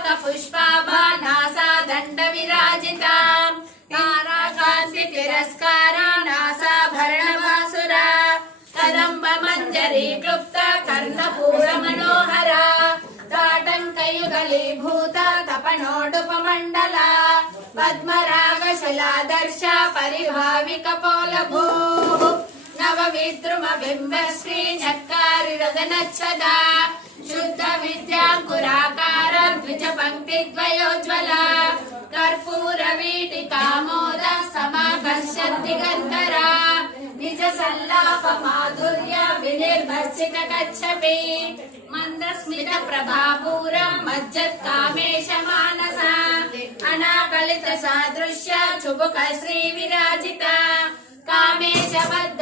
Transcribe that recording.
पुष्पाक पुष्पाभा NASA दंड विराजिता ताराकांति तिरस्कारा नासाभरण भासुरा कदंब मंजरी क्लुप्त कर्णपूर मनोहरा ताटंकयुगलीभूत तपनोडुपमंडला पद्मरागशलादर्श परिभाविकपोलभू नवविद्रुम बिंब श्री नक्कारी रगनच्छदा शुद्ध विद्यांकुराकार द्विज पंक्ति द्वयोज्वला कर्पूर वीटिकामोद समाकर्षन्ति गन्धरा निज सल्लाप माधुर्य विनिर्भर्सित कच्छपि मंदस्मित प्रभापूर मज्जत् कामेश मानसा अनाकलित सादृश्य चुबुक श्री विराजिता कामेश बद्ध